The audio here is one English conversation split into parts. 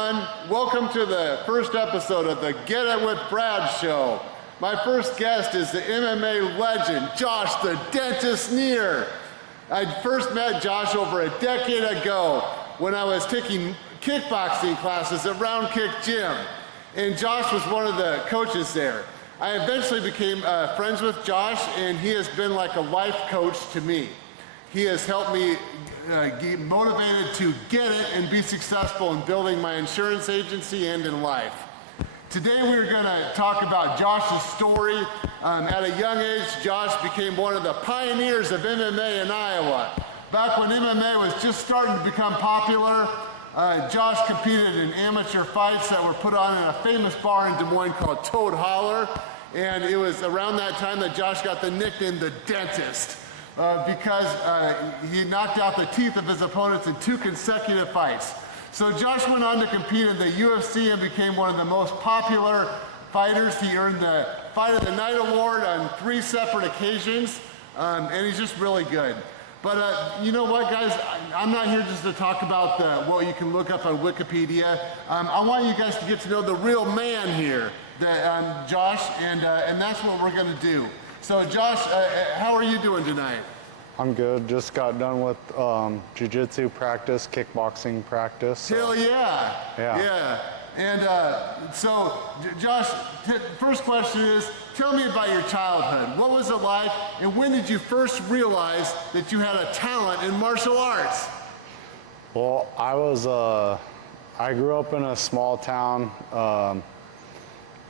everyone. Welcome to the first episode of the Get It With Brad show. My first guest is the MMA legend, Josh the Dentist Neer. I first met Josh over a decade ago when I was taking kickboxing classes at Round Kick Gym. And Josh was one of the coaches there. I eventually became friends with Josh, and he has been like a life coach to me. He has helped me get motivated to get it and be successful in building my insurance agency and in life. Today we're going to talk about Josh's story. At a young age, Josh became one of the pioneers of MMA in Iowa. Back when MMA was just starting to become popular, Josh competed in amateur fights that were put on in a famous bar in Des Moines called Toad Holler. And it was around that time that Josh got the nickname the Dentist. Because he knocked out the teeth of his opponents in 2 consecutive fights. So Josh went on to compete in the UFC and became one of the most popular fighters. He earned the Fight of the Night award on 3 separate occasions, and he's just really good. But you know what, guys? I'm not here just to talk about what you can look up on Wikipedia. I want you guys to get to know the real man here, Josh, and that's what we're going to do. So Josh, how are you doing tonight? I'm good. Just got done with jiu-jitsu practice, kickboxing practice. So. Hell yeah. Yeah. And so, Josh, first question is, tell me about your childhood. What was it like, and when did you first realize that you had a talent in martial arts? Well, I grew up in a small town,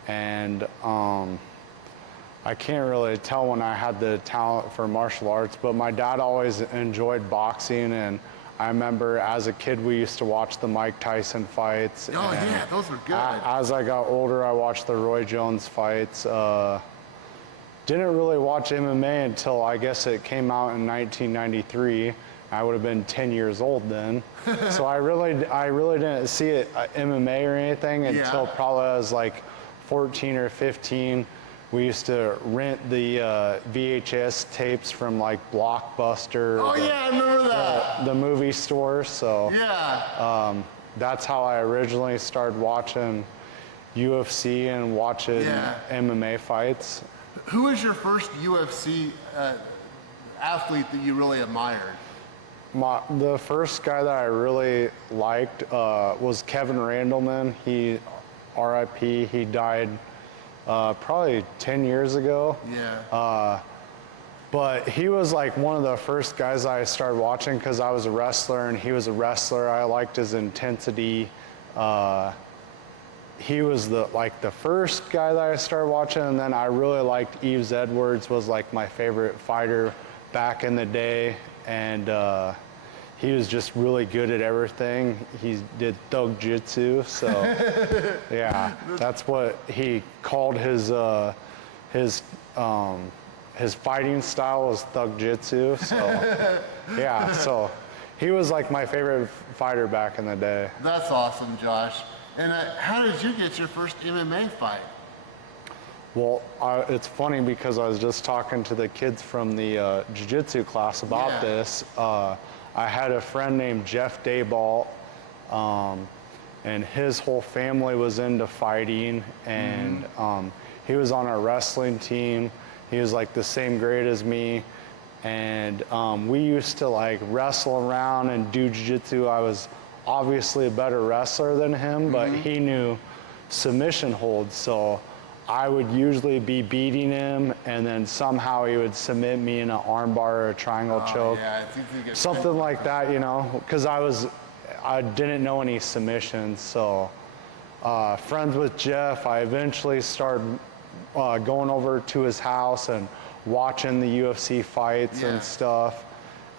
and I can't really tell when I had the talent for martial arts, but my dad always enjoyed boxing, and I remember as a kid we used to watch the Mike Tyson fights. Oh yeah, those were good. As I got older, I watched the Roy Jones fights. Didn't really watch MMA until I guess it came out in 1993. I would have been 10 years old then. So I really didn't see it MMA or anything until probably I was like 14 or 15. We used to rent the VHS tapes from like Blockbuster. Oh yeah, I remember that. The movie store. So yeah, that's how I originally started watching UFC and watching MMA fights. Who was your first UFC athlete that you really admired? The first guy that I really liked was Kevin Randleman. He, RIP, he died probably 10 years ago. Yeah. But he was like one of the first guys I started watching because I was a wrestler and he was a wrestler. I liked his intensity. He was the first guy that I started watching, and then I really liked Yves Edwards, was like my favorite fighter back in the day, and he was just really good at everything. He did thug jitsu, so yeah, that's what he called his fighting style was thug jitsu. So yeah, so he was like my favorite fighter back in the day. That's awesome, Josh. And how did you get your first MMA fight? Well, it's funny because I was just talking to the kids from the jiu-jitsu class about this. I had a friend named Jeff Dayball, and his whole family was into fighting, and he was on our wrestling team. He was like the same grade as me, and we used to like wrestle around and do jiu-jitsu. I was obviously a better wrestler than him, but he knew submission holds, so I would usually be beating him, and then somehow he would submit me in an armbar or a triangle choke. Yeah, I think something like that, you know, because I didn't know any submissions. So friends with Jeff, I eventually started going over to his house and watching the UFC fights and stuff.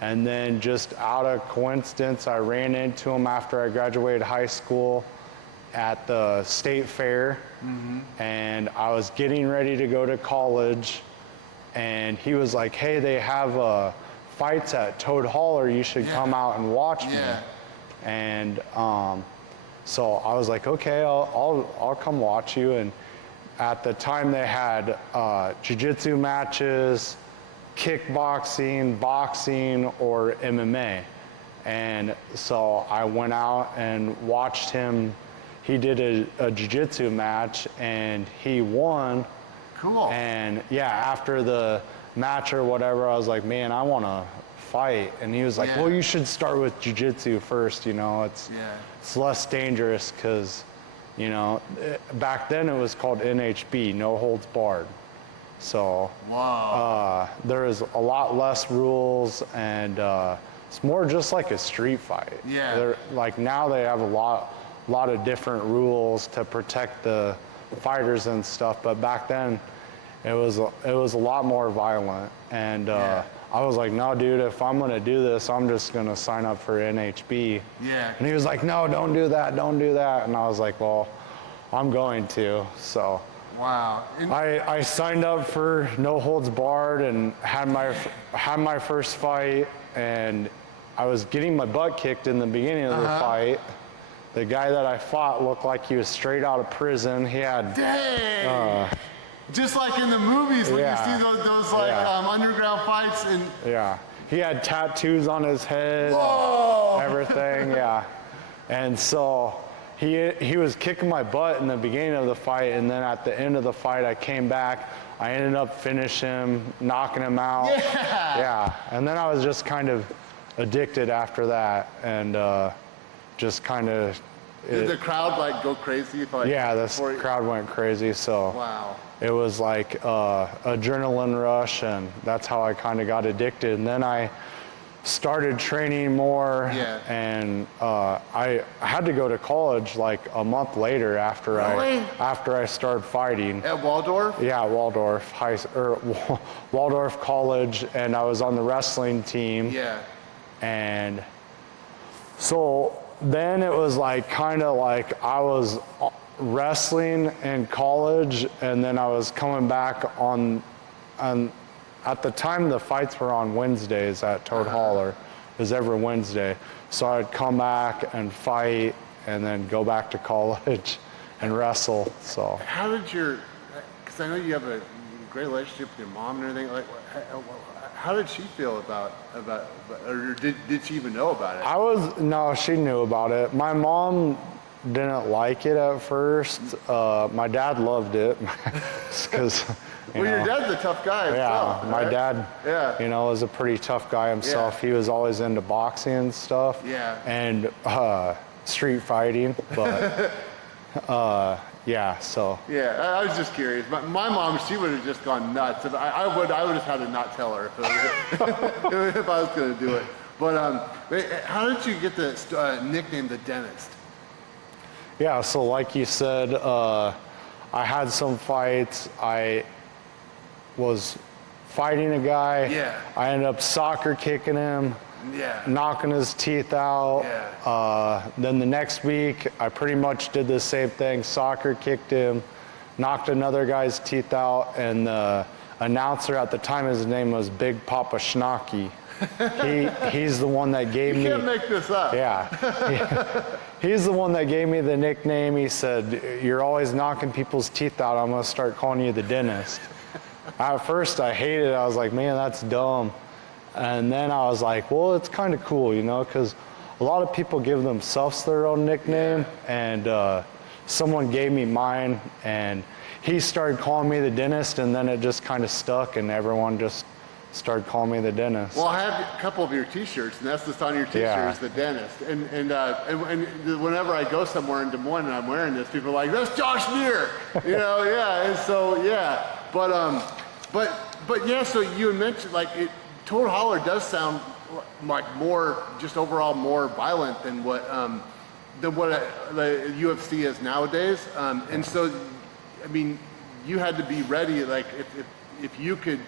And then just out of coincidence, I ran into him after I graduated high school at the state fair, and I was getting ready to go to college, and he was like, hey, they have fights at Toad Holler, you should come out and watch me. And so I was like, okay, I'll come watch you. And at the time they had jiu-jitsu matches, kickboxing, boxing, or MMA. And so I went out and watched him he did a jiu-jitsu match and he won. Cool. And yeah, after the match or whatever, I was like, man, I want to fight. And he was like, well, you should start with jiu-jitsu first, you know, it's less dangerous because, you know, back then it was called NHB, no holds barred. So there is a lot less rules, and it's more just like a street fight. Yeah. Like now they have a lot of different rules to protect the fighters and stuff, but back then it was a lot more violent. And I was like, no, dude, if I'm gonna do this, I'm just gonna sign up for NHB. Yeah. And he was like, no, don't do that, don't do that. And I was like, well, I'm going to. So. Wow. I signed up for no holds barred and had my first fight, and I was getting my butt kicked in the beginning of the fight. The guy that I fought looked like he was straight out of prison. He had just like in the movies when you see those like underground fights and he had tattoos on his head, everything, and so he was kicking my butt in the beginning of the fight, and then at the end of the fight I came back. I ended up finishing him, knocking him out. And then I was just kind of addicted after that, and just kind of did the crowd like go crazy? The crowd went crazy, so it was like adrenaline rush, and that's how I kind of got addicted. And then I started training more, and I had to go to college like a month later after I started fighting. At Waldorf? Yeah, Waldorf Waldorf College, and I was on the wrestling team. And so then it was like kind of like I was wrestling in college, and then I was coming back on at the time the fights were on Wednesdays at Toad Holler. It was every Wednesday. So I'd come back and fight and then go back to college and wrestle. So how did because I know you have a great relationship with your mom and everything, like how did she feel about or did she even know about it? No, she knew about it. My mom didn't like it at first. My dad loved it because your dad's a tough guy himself. My dad, you know, was a pretty tough guy himself. He was always into boxing and stuff. And street fighting, but so. I was just curious. My mom, she would have just gone nuts. I would have had to not tell her if I was going to do it. But how did you get the nickname the dentist? Yeah, so like you said, I had some fights. I was fighting a guy. I ended up soccer kicking him, knocking his teeth out. Then the next week, I pretty much did the same thing. Soccer kicked him, knocked another guy's teeth out, and the announcer at the time, his name was Big Papa Schnocky. He's the one that gave me. You can't make this up. He's the one that gave me the nickname. He said, "You're always knocking people's teeth out. I'm gonna start calling you the dentist." At first, I hated it. I was like, "Man, that's dumb." And then I was like, "Well, it's kind of cool, you know, because a lot of people give themselves their own nickname, and someone gave me mine, and he started calling me the dentist, and then it just kind of stuck, and everyone just started calling me the dentist." Well, I have a couple of your T-shirts, and that's just on your T-shirt is the dentist. And whenever I go somewhere in Des Moines and I'm wearing this, people are like, "That's Josh Neer," you know, And so but so you had mentioned like Toad Holler does sound like more just overall more violent than what the UFC is nowadays. And so, I mean, you had to be ready. Like if you could.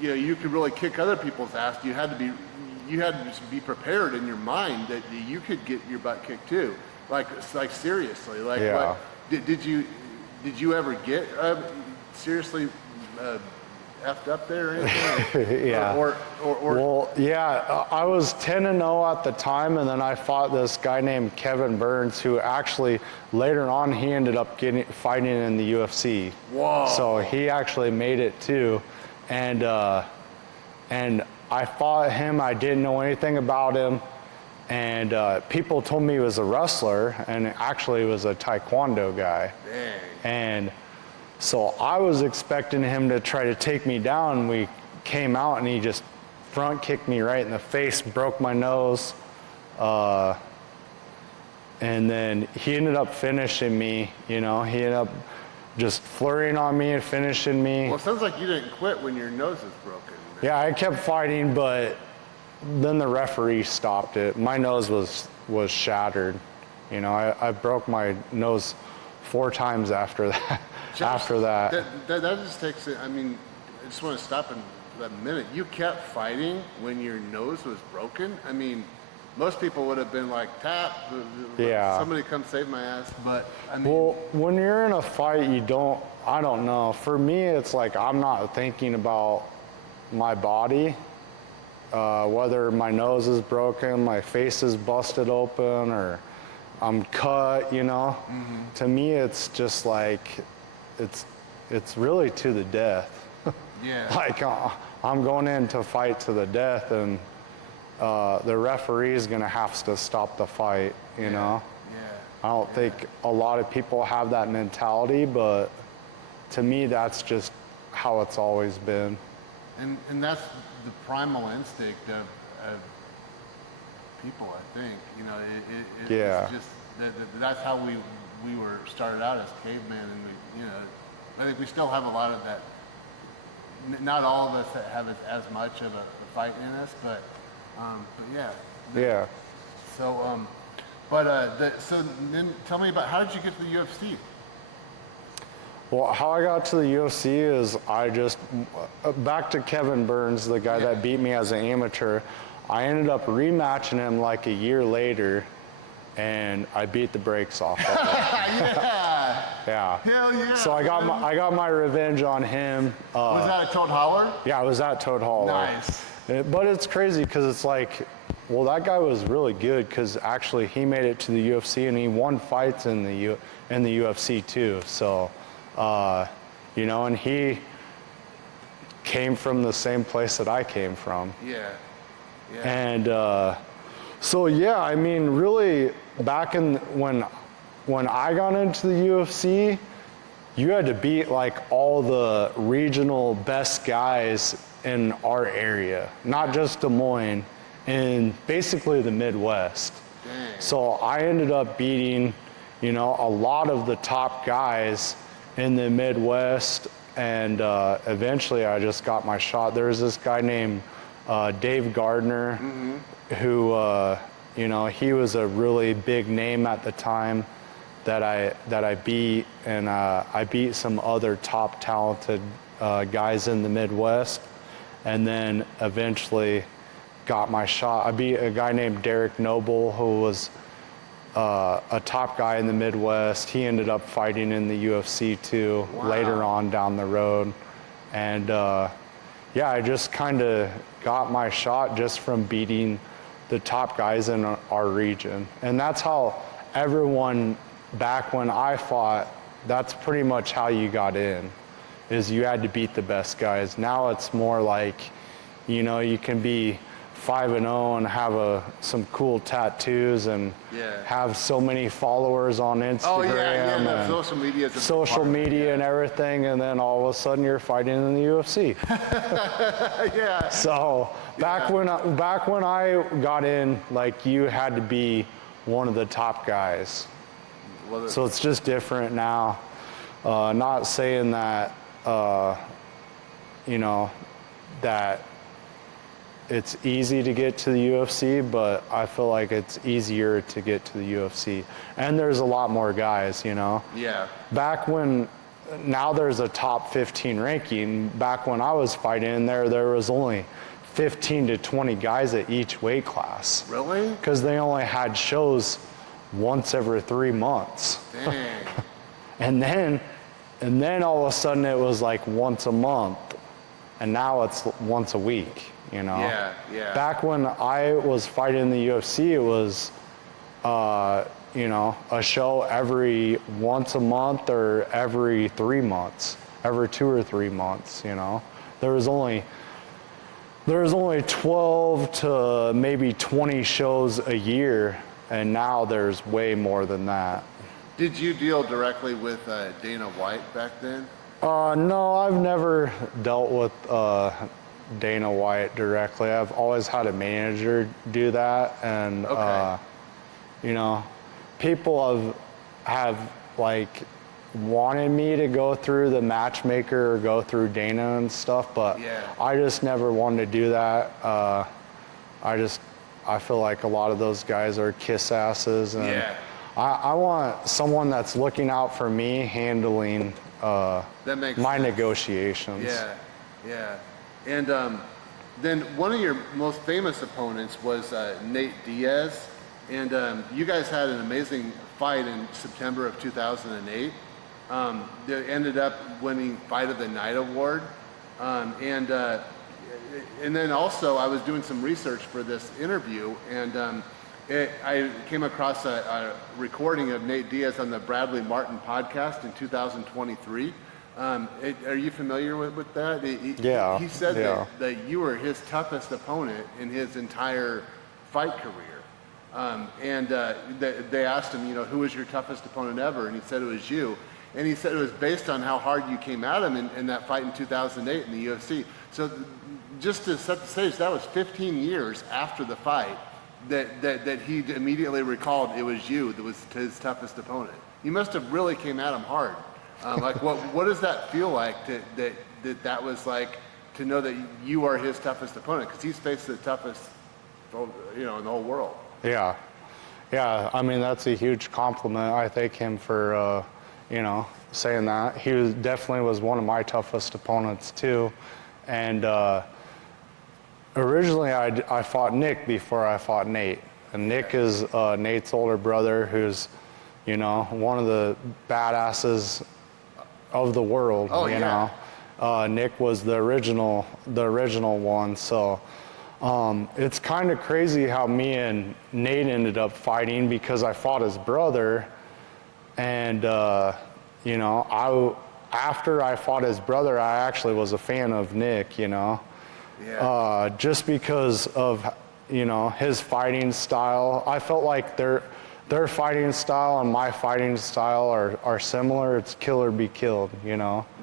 You could really kick other people's ass. You had to just be prepared in your mind that you could get your butt kicked too. Like seriously. Like what, did you ever get seriously effed up there or anything? I was 10-0 at the time, and then I fought this guy named Kevin Burns, who actually later on he ended up fighting in the UFC. Whoa! So he actually made it too. And I fought him. I didn't know anything about him, And people told me he was a wrestler, and actually was a taekwondo guy. Dang. And so I was expecting him to try to take me down. We came out, and he just front kicked me right in the face, broke my nose. And then he ended up finishing me, you know. He ended up just flurrying on me and finishing me. Well, it sounds like you didn't quit when your nose was broken. Yeah, I kept fighting, but then the referee stopped it. My nose was shattered. You know, I broke my nose 4 times after that. That just takes it. I mean, I just want to stop in a minute. You kept fighting when your nose was broken? I mean, most people would have been like, tap, somebody come save my ass. But I mean, well, when you're in a fight, I don't know. For me, it's like I'm not thinking about my body, whether my nose is broken, my face is busted open, or I'm cut, you know. Mm-hmm. To me, it's just like, it's really to the death. Yeah. Like, I'm going in to fight to the death, and the referee is going to have to stop the fight, you know? Yeah. I don't think a lot of people have that mentality, but to me, that's just how it's always been. And that's the primal instinct of people, I think. You know, it's just, that's how we were started out as cavemen, and we, you know, I think we still have a lot of that. Not all of us have as much of a fight in us, but yeah. Yeah. So, so then tell me about, how did you get to the UFC? Well, how I got to the UFC is I just, back to Kevin Burns, the guy that beat me as an amateur, I ended up rematching him like a year later, and I beat the brakes off of him. Yeah. Hell yeah. So I got my revenge on him. Was that at Toad Holler? Yeah, I was at Toad Holler. Nice. But it's crazy because it's like, well, that guy was really good because actually he made it to the UFC and he won fights in the UFC too. So, you know, and he came from the same place that I came from. Yeah. Yeah. And so yeah, I mean, really, back in when I got into the UFC, you had to beat like all the regional best guys in our area, not just Des Moines, in basically the Midwest. Dang. So I ended up beating, you know, a lot of the top guys in the Midwest, and eventually I just got my shot. There was this guy named Dave Gardner, who, you know, he was a really big name at the time that I beat, and I beat some other top talented guys in the Midwest, and then eventually got my shot. I beat a guy named Derek Noble, who was a top guy in the Midwest. He ended up fighting in the UFC too. Wow. Later on down the road, and yeah, I just kind of got my shot just from beating the top guys in our region. And that's how everyone, back when I fought, that's pretty much how you got in, is you had to beat the best guys. Now it's more like, you know, you can be 5-0 and have some cool tattoos and have so many followers on Instagram. Oh yeah, and social media and everything, and then all of a sudden you're fighting in the UFC. Yeah. So back when I got in, like, you had to be one of the top guys. Well, so it's just different now. Not saying that you know, that it's easy to get to the UFC, but I feel like it's easier to get to the UFC. And there's a lot more guys, you know? Yeah. Now there's a top 15 ranking. Back when I was fighting there was only 15 to 20 guys at each weight class. Really? Because they only had shows once every 3 months. Dang. and then all of a sudden it was like once a month, and now it's once a week. You know? Yeah, yeah. Back when I was fighting in the UFC, it was, you know, a show every once a month or every 3 months, every 2 or 3 months, you know? There was only There's only 12 to maybe 20 shows a year, and now there's way more than that. Did you deal directly with Dana White back then? No, I've never dealt with Dana White directly. I've always had a manager do that, and Okay. you know, people have like wanted me to go through the matchmaker or go through Dana and stuff, but Yeah. I just never wanted to do that. I feel like a lot of those guys are kiss asses, and Yeah. I want someone that's looking out for me, handling That makes my sense. negotiations. Yeah, yeah. And then one of your most famous opponents was Nate Diaz, and you guys had an amazing fight in September of 2008. They ended up winning Fight of the Night award, and then also I was doing some research for this interview, and I came across a recording of Nate Diaz on the Bradley Martin podcast in 2023. Are you familiar with that? Yeah, He said yeah. that you were his toughest opponent in his entire fight career. They asked him, who was your toughest opponent ever? And he said it was you. And he said it was based on how hard you came at him in that fight in 2008 in the UFC. So just to set the stage, that was 15 years after the fight that he immediately recalled it was you that was his toughest opponent. You must have really came at him hard. Like, what does that feel like that was like to know that you are his toughest opponent? Because he's faced the toughest, in the whole world. Yeah, yeah. I mean, that's a huge compliment. I thank him for, saying that. He definitely was one of my toughest opponents too, and originally I fought Nick before I fought Nate, and Nick is Nate's older brother, who's, one of the badasses of the world. Oh, yeah. Nick was the original one, so. It's kind of crazy how me and Nate ended up fighting, because I fought his brother, and after I fought his brother, I actually was a fan of Nick, Yeah. just because of his fighting style. I felt like their fighting style and my fighting style are similar. It's kill or be killed,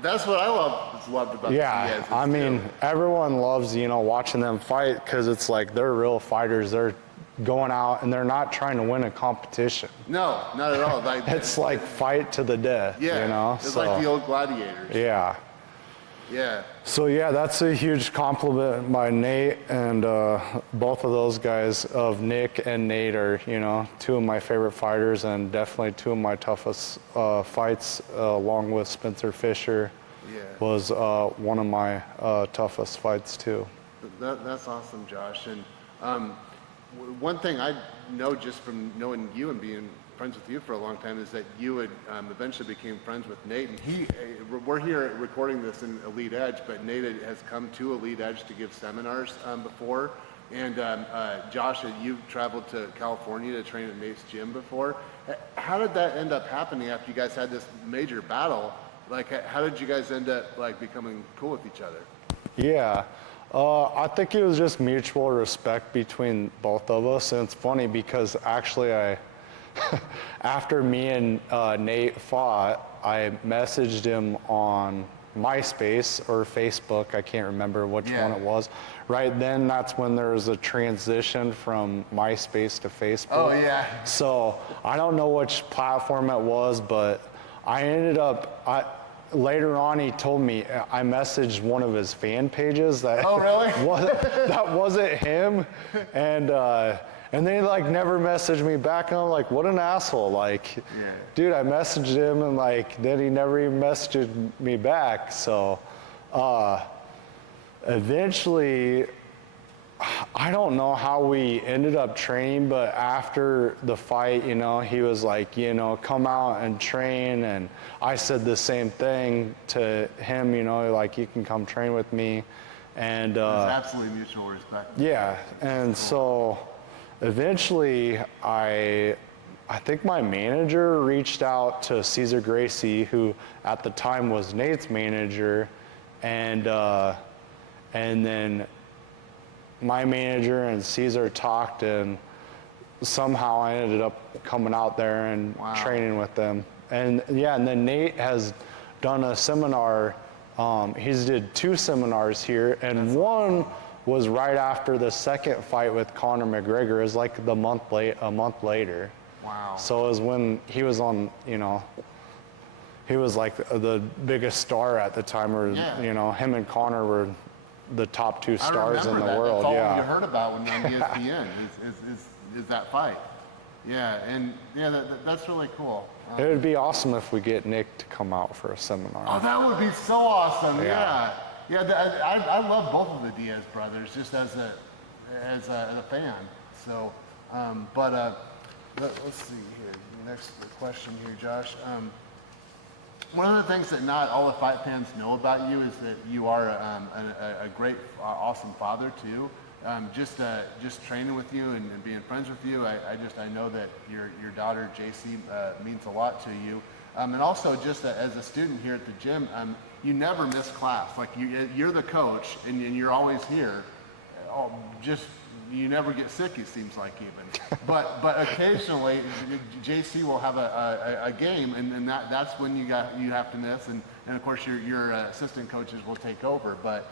That's what I loved about Yeah, Diaz. I mean, everyone loves, watching them fight, because it's like they're real fighters. They're going out and they're not trying to win a competition. No, not at all. It's like fight to the death, yeah, it's so, like the old gladiators. yeah. Yeah. So yeah, that's a huge compliment by Nate, and both of those guys, of Nick and Nate, are two of my favorite fighters, and definitely two of my toughest fights, along with Spencer Fisher. Yeah. Was one of my toughest fights too. That's awesome, Josh. And one thing I know just from knowing you and being friends with you for a long time is that you would eventually became friends with Nate. And we're here recording this in Elite Edge, but Nate has come to Elite Edge to give seminars before. And Josh, you've traveled to California to train at Nate's gym before. How did that end up happening after you guys had this major battle? Like, how did you guys end up becoming cool with each other? Yeah, I think it was just mutual respect between both of us. And it's funny because actually after me and Nate fought, I messaged him on MySpace or Facebook. I can't remember which one it was. Right then, that's when there was a transition from MySpace to Facebook. Oh, yeah. So I don't know which platform it was, but I ended up, later on he told me, I messaged one of his fan pages that, oh, really? that wasn't him, and then he never messaged me back, and I'm like, what an asshole. Dude, I messaged him, and then he never even messaged me back. So eventually, I don't know how we ended up training, but after the fight, he was like, come out and train. And I said the same thing to him, you can come train with me. And There's absolutely mutual respect. yeah, and so eventually I think my manager reached out to Cesar Gracie, who at the time was Nate's manager, and then my manager and Caesar talked, and somehow I ended up coming out there and training with them. And yeah, and then Nate has done a seminar. He's did 2 seminars here, and one was right after the second fight with Conor McGregor. It was like a month later. Wow. So it was when he was on, you know, he was like the biggest star at the time, or you know, him and Conor were the top 2 stars in the world. That's all yeah. you heard about when on ESPN is that fight. Yeah, and yeah, that's really cool. It would be awesome if we get Nick to come out for a seminar. Oh, that would be so awesome. Yeah. I love both of the Diaz brothers just as a fan. So, let's see here. Next question here, Josh. One of the things that not all the fight fans know about you is that you are a great, awesome father too. Just training with you and being friends with you, I know that your daughter JC means a lot to you. And also just as a student here at the gym, you never miss class. Like you're the coach and you're always here. You never get sick, it seems like even. But occasionally JC will have a game, and that's when you have to miss, and of course your assistant coaches will take over. But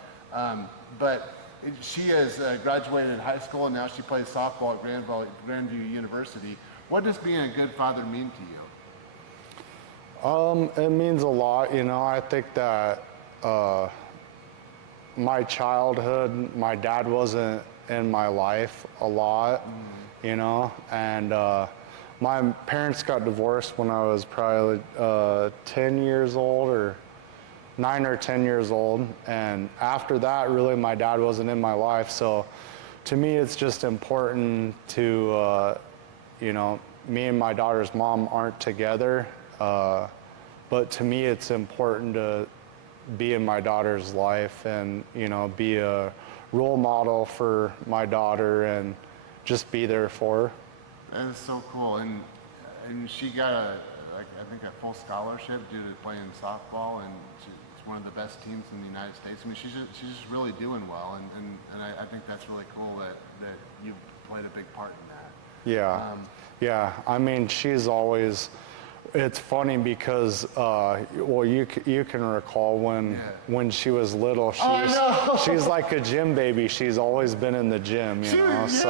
she has graduated high school, and now she plays softball at Grandview University. What does being a good father mean to you? It means a lot. You know, I think that my childhood, my dad wasn't in my life a lot, you know, and my parents got divorced when I was probably 10 years old, or 9 or 10 years old, and after that really my dad wasn't in my life. So to me it's just important to you know, me and my daughter's mom aren't together, but to me it's important to be in my daughter's life and, you know, be a role model for my daughter and just be there for her. That is so cool. And she got I think a full scholarship due to playing softball, and it's one of the best teams in the United States. I mean, she's just really doing well, and I think that's really cool that you played a big part in that. Yeah, yeah. I mean, she's always. It's funny because, well, you can recall when she was little, she's like a gym baby. She's always been in the gym, you know. So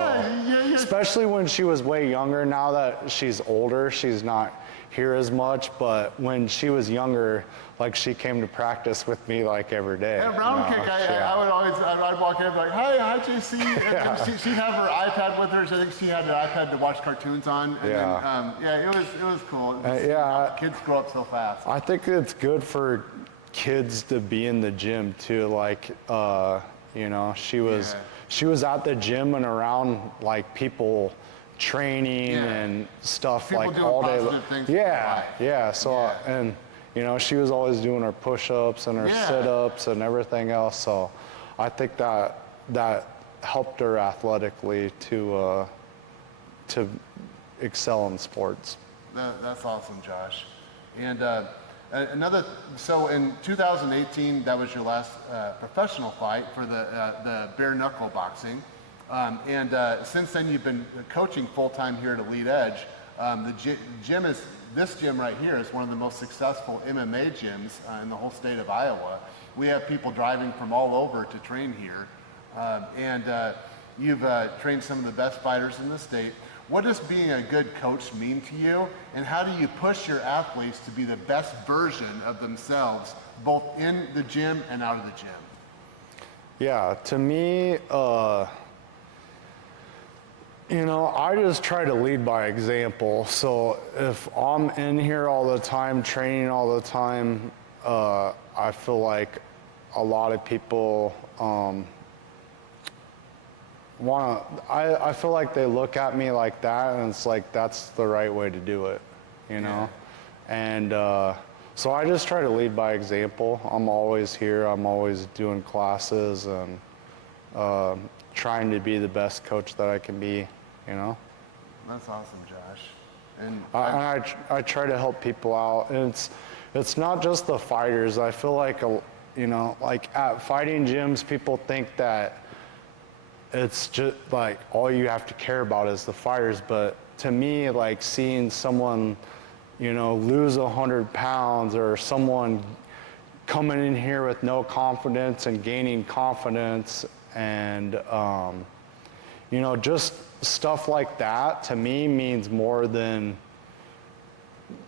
especially when she was way younger. Now that she's older, she's not here as much. But when she was younger, like she came to practice with me like every day. At round kick, I'd walk in and be like, hi JC. And she'd have her iPad with her. So I think she had an iPad to watch cartoons on. And then, it was cool. Kids grow up so fast. I think it's good for kids to be in the gym too. Like, you know, she was at the gym and around like people training and stuff, people like doing all day. Things Yeah. So and you know, she was always doing her push-ups and her sit-ups and everything else. So I think that helped her athletically to excel in sports. That's awesome, Josh. And so in 2018, that was your last professional fight for the bare knuckle boxing. And since then, you've been coaching full-time here at Elite Edge. This gym right here is one of the most successful MMA gyms in the whole state of Iowa. We have people driving from all over to train here. And you've trained some of the best fighters in the state. What does being a good coach mean to you? And how do you push your athletes to be the best version of themselves, both in the gym and out of the gym? Yeah, to me, you know, I just try to lead by example. So if I'm in here all the time, training all the time, I feel like a lot of people I feel like they look at me like that, and it's like that's the right way to do it, you know? And so I just try to lead by example. I'm always here, I'm always doing classes and trying to be the best coach that I can be, you know? That's awesome, Josh. And I try to help people out, and it's not just the fighters. I feel like, you know, like at fighting gyms, people think that it's just like all you have to care about is the fighters. But to me, like seeing someone, you know, lose 100 pounds, or someone coming in here with no confidence and gaining confidence, and you know, just stuff like that to me means more than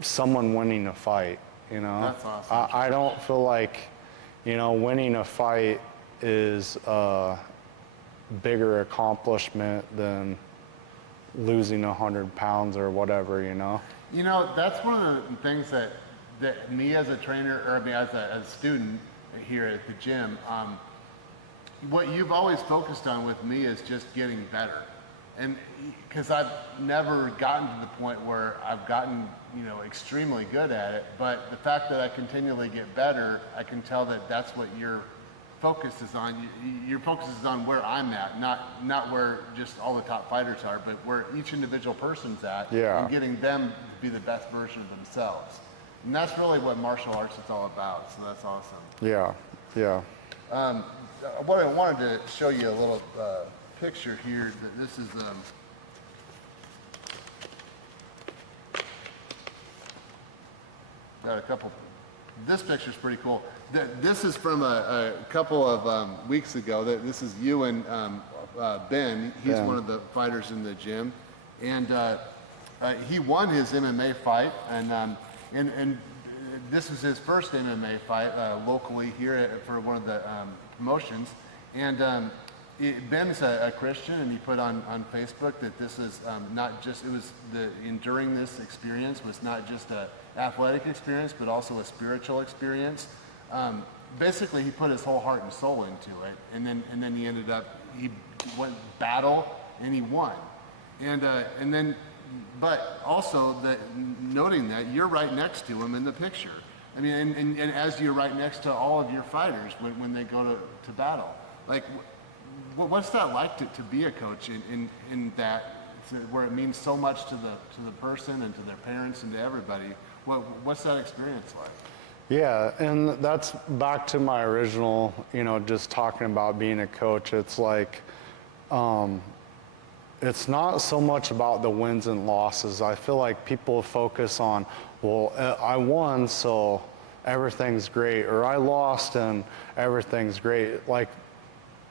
someone winning a fight, you know. That's awesome. I don't feel like, you know, winning a fight is a bigger accomplishment than losing 100 pounds or whatever, you know. You know, that's one of the things that me as a trainer, or me as a student here at the gym, what you've always focused on with me is just getting better. And because I've never gotten to the point where I've gotten, you know, extremely good at it, but the fact that I continually get better, I can tell that that's what your focus is on. Your focus is on where I'm at, not where just all the top fighters are, but where each individual person's at, Yeah. and getting them to be the best version of themselves. And that's really what martial arts is all about, so that's awesome. Yeah, yeah. What I wanted to show you a little picture here. That this is got a couple. This picture's pretty cool. This is from a couple of weeks ago. This is you and Ben. He's Ben. one of the fighters in the gym, and he won his MMA fight, and this was his first MMA fight locally here for one of the promotions. And Ben's a Christian, and he put on Facebook that this is not just, it was enduring this experience was not just a athletic experience, but also a spiritual experience. Basically, he put his whole heart and soul into it, and then he ended up, he went battle and he won, and then, but also noting that you're right next to him in the picture. I mean, and as you're right next to all of your fighters when they go to battle, like, what's that like to be a coach in that, where it means so much to the person and to their parents and to everybody? What's that experience like? Yeah, and that's back to my original, you know, just talking about being a coach. It's like, it's not so much about the wins and losses. I feel like people focus on, well, I won, so everything's great, or I lost and everything's great. Like,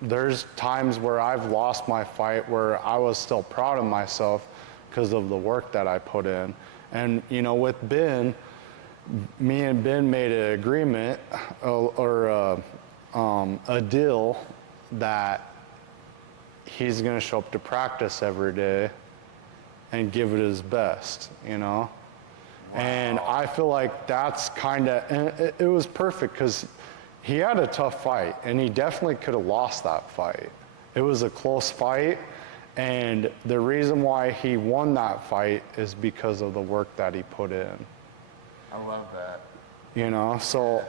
there's times where I've lost my fight where I was still proud of myself because of the work that I put in. And, you know, with Ben, me and Ben made an agreement or a deal that he's going to show up to practice every day and give it his best, you know? Wow. And I feel like that's kind of, and it was perfect because he had a tough fight and he definitely could have lost that fight. It was a close fight, and the reason why he won that fight is because of the work that he put in. I love that. You know, so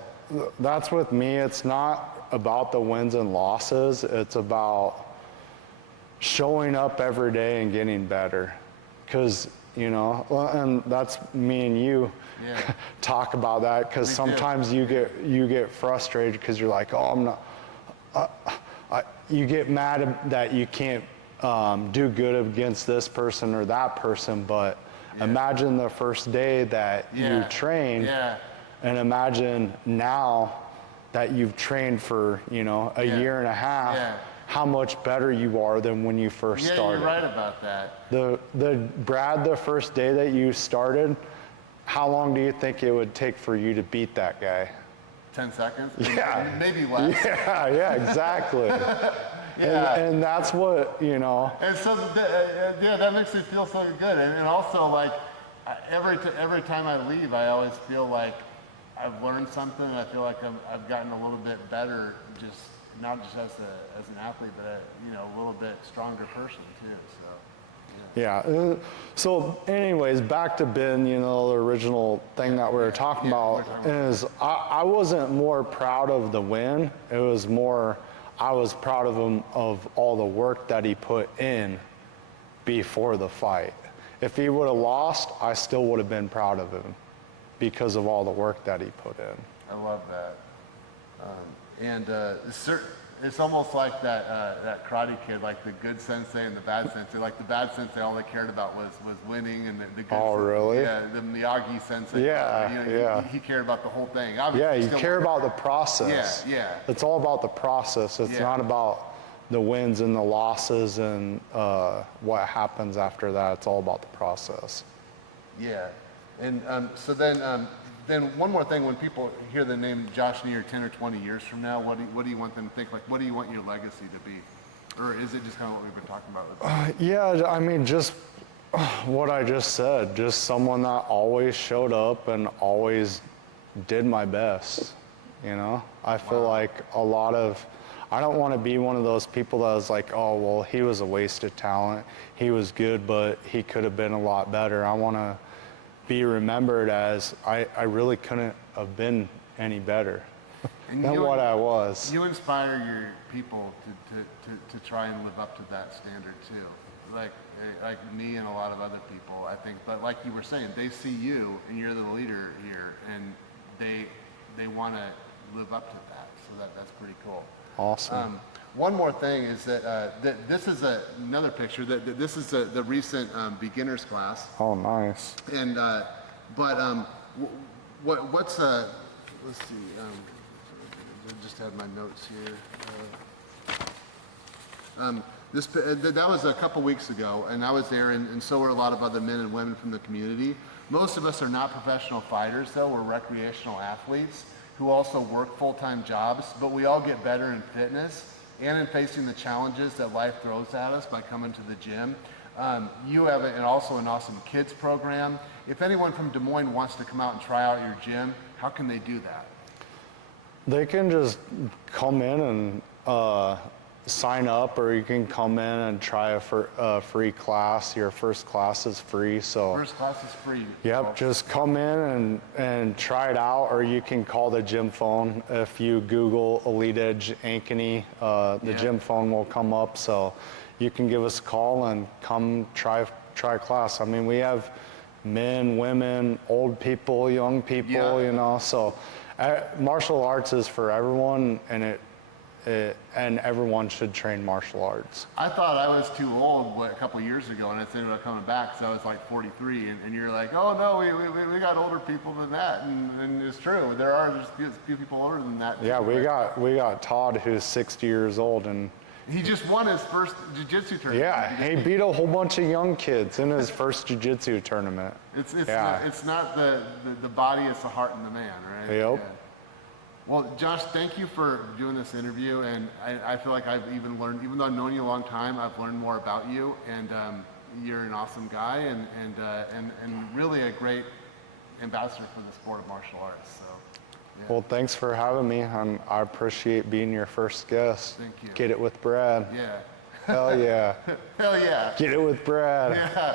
that's with me. It's not about the wins and losses. It's about showing up every day and getting better. Because, you know, and that's me and you talk about that, because sometimes you get frustrated because you're like, oh, I'm not, you get mad that you can't do good against this person or that person, but imagine the first day that you trained, and imagine now that you've trained for, you know, a year and a half, how much better you are than when you first started. You're right about that. Brad, the first day that you started, how long do you think it would take for you to beat that guy? 10 seconds? Yeah. Maybe less. Yeah, exactly. And that's what, you know. And so, that makes me feel so good. And also, like, every time I leave, I always feel like I've learned something. I feel like I've gotten a little bit better, just not just as an athlete, but a little bit stronger person too. So. Yeah. So, anyways, back to Ben. You know, the original thing that we were talking about is I wasn't more proud of the win. It was more, I was proud of him of all the work that he put in before the fight. If he would have lost, I still would have been proud of him because of all the work that he put in. I love that. It's almost like that Karate Kid, like the good sensei and the bad sensei. Like the bad sensei, all they cared about was winning, and the good. Oh, really? Yeah, the Miyagi sensei. Yeah, yeah. He cared about the whole thing. Yeah, you care about the process. Yeah, yeah. It's all about the process. It's not about the wins and the losses and what happens after that. It's all about the process. Yeah, and so then one more thing, when people hear the name Josh Neer 10 or 20 years from now, what do you want them to think? Like, what do you want your legacy to be? Or is it just kind of what we've been talking about? Yeah, I mean, just what I just said, just someone that always showed up and always did my best, you know? I feel like I don't want to be one of those people that was like, oh, well, he was a waste of talent. He was good, but he could have been a lot better. I want to be remembered as I really couldn't have been any better than what I was. You inspire your people to try and live up to that standard too. Like me and a lot of other people, I think. But like you were saying, they see you and you're the leader here, and they want to live up to that. So that's pretty cool. Awesome. One more thing is that this is another picture. This is the recent beginners class. Oh, nice. And what's let's see. I just had my notes here. That was a couple weeks ago, and I was there, and so were a lot of other men and women from the community. Most of us are not professional fighters, though. We're recreational athletes who also work full-time jobs, but we all get better in fitness and in facing the challenges that life throws at us by coming to the gym. You have also an awesome kids program. If anyone from Des Moines wants to come out and try out your gym, how can they do that? They can just come in and sign up, or you can come in and try a free class. Your first class is free, so. First class is free. Yep, just come in and try it out, or you can call the gym phone. If you Google Elite Edge Ankeny, the gym phone will come up, so you can give us a call and come try a class. I mean, we have men, women, old people, young people, you know, so martial arts is for everyone, and and everyone should train martial arts. I thought I was too old a couple years ago, and I ended up coming back because I was like 43, and you're like, oh no, we got older people than that, and it's true. There are just a few people older than that. Yeah, we got Todd, who's 60 years old, and he just won his first jiu-jitsu tournament. Yeah, he beat a whole bunch of young kids in his first jiu-jitsu tournament. It's not the body, it's the heart and the man, right? Yep. Yeah. Well, Josh, thank you for doing this interview, and I feel like I've even learned, even though I've known you a long time, I've learned more about you, and you're an awesome guy, and really a great ambassador for the sport of martial arts. So, yeah. Well, thanks for having me. I appreciate being your first guest. Thank you. Get it with Brad. Yeah. Hell yeah. Hell yeah. Get it with Brad. Yeah.